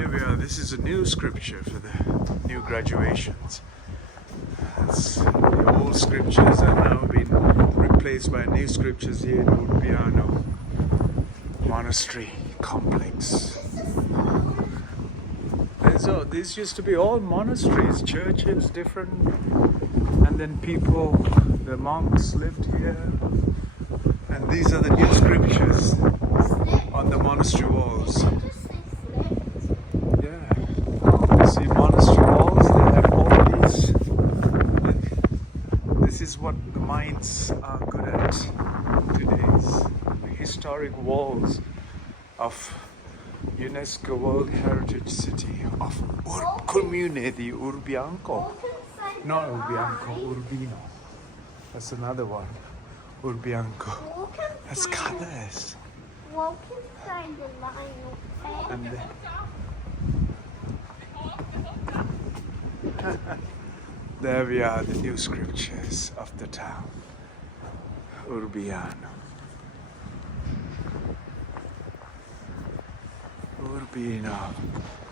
Here we are. This is a new scripture for the new graduations. The old scriptures are now being replaced by new scriptures here in Urbino Monastery Complex. These used to be all monasteries, churches, different, and then people, the monks lived here. And these are the new scriptures on the monastery walls. Yeah, see monastery walls, they have all these. This is what the minds are good at today's historic walls of UNESCO World Heritage City of Comune di Urbianco. Not Urbianco, Urbino. That's another one. Urbianco. That's colors. Walk inside the line, And there we are, the new scriptures of the town. Urbino. Urbino.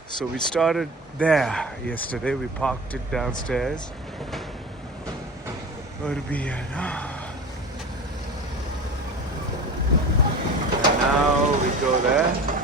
So we started there yesterday. We parked it downstairs. Urbino. And now we go there.